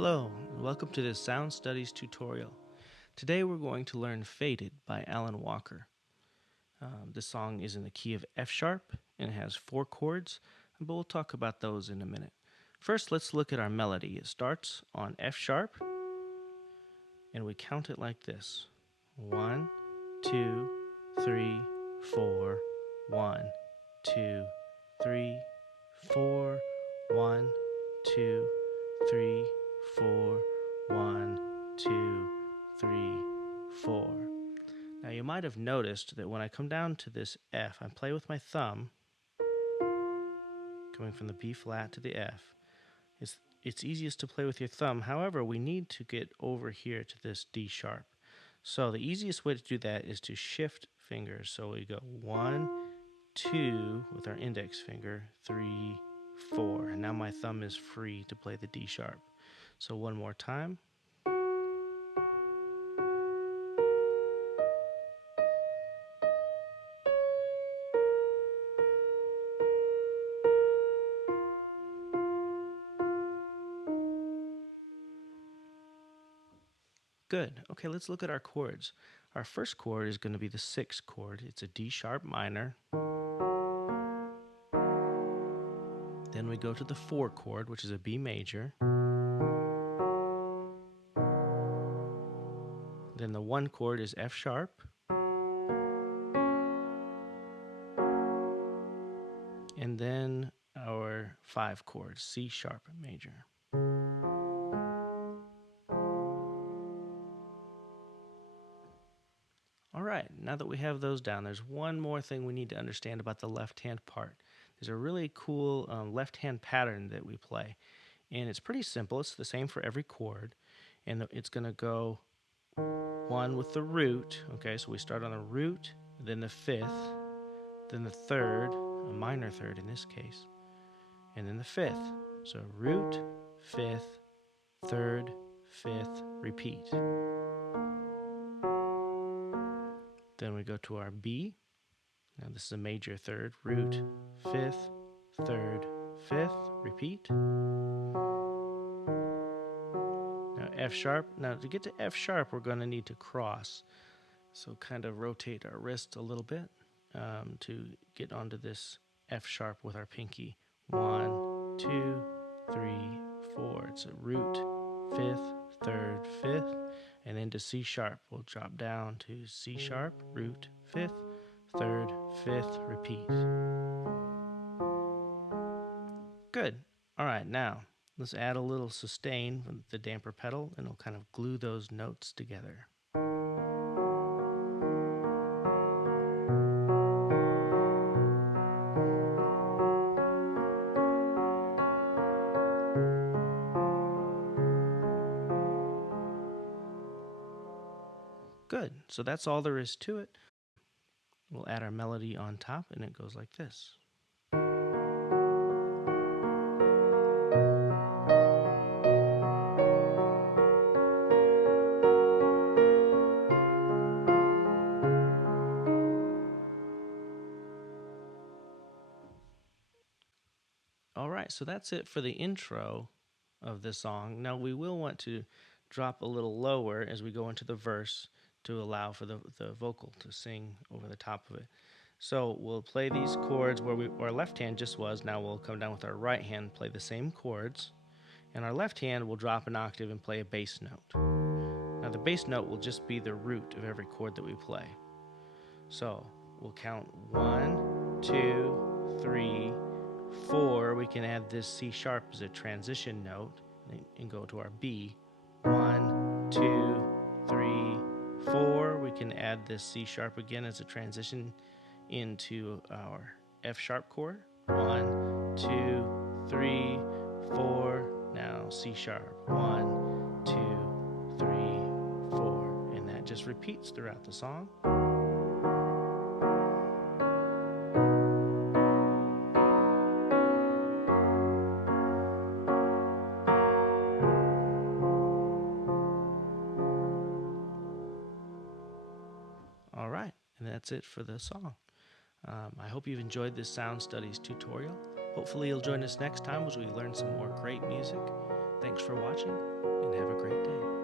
Hello, and welcome to this Sound Studies tutorial. Today we're going to learn Faded by Alan Walker. This song is in the key of F sharp and it has 4 chords, but we'll talk about those in a minute. First, let's look at our melody. It starts on F sharp and we count it like this: 1, 2, 3, 4, 1, 2, 3, 4, 1, 2, 3, 4, 1, 2, 3, 4. Now you might have noticed that when I come down to this F, I play with my thumb, coming from the B flat to the F. It's easiest to play with your thumb. However, we need to get over here to this D sharp. So the easiest way to do that is to shift fingers. So we go 1, 2 with our index finger, 3, 4. And now my thumb is free to play the D sharp. So one more time. Good. Okay, let's look at our chords. Our first chord is going to be the 6th chord. It's a D sharp minor. Then we go to the 4 chord, which is a B major. Then the 1 chord is F sharp. And then our 5 chord, C sharp major. All right, now that we have those down, there's one more thing we need to understand about the left-hand part. There's a really cool left-hand pattern that we play, and it's pretty simple. It's the same for every chord, and it's going to go 1 with the root. Okay, so we start on the root, then the 5th, then the 3rd, a minor 3rd in this case, and then the 5th. So root, 5th, 3rd, 5th, repeat. Then we go to our B. Now this is a major 3rd, root, 5th, 3rd, 5th, repeat. Now F sharp. Now to get to F sharp, we're going to need to cross. So kind of rotate our wrist a little bit to get onto this F sharp with our pinky. 1, 2, 3, 4. It's a root, 5th, 3rd, 5th. And then to C sharp, we'll drop down to C sharp, root, 5th, 3rd, 5th, repeat. Good. All right, now let's add a little sustain with the damper pedal, and it'll kind of glue those notes together. Good. So that's all there is to it. We'll add our melody on top, and it goes like this. All right, so that's it for the intro of the song. Now we will want to drop a little lower as we go into the verse to allow for the vocal to sing over the top of it. So we'll play these chords where our left hand just was. Now we'll come down with our right hand, play the same chords, and our left hand will drop an octave and play a bass note. Now the bass note will just be the root of every chord that we play. So we'll count 1, 2, 3, 4. We can add this C sharp as a transition note and go to our B. 1, 2, 3, 4. We can add this C sharp again as a transition into our F sharp chord. 1, 2, 3, 4. Now C sharp. 1, 2, 3, 4. And that just repeats throughout the song. All right, and that's it for the song. I hope you've enjoyed this Sound Studies tutorial. Hopefully you'll join us next time as we learn some more great music. Thanks for watching. and have a great day.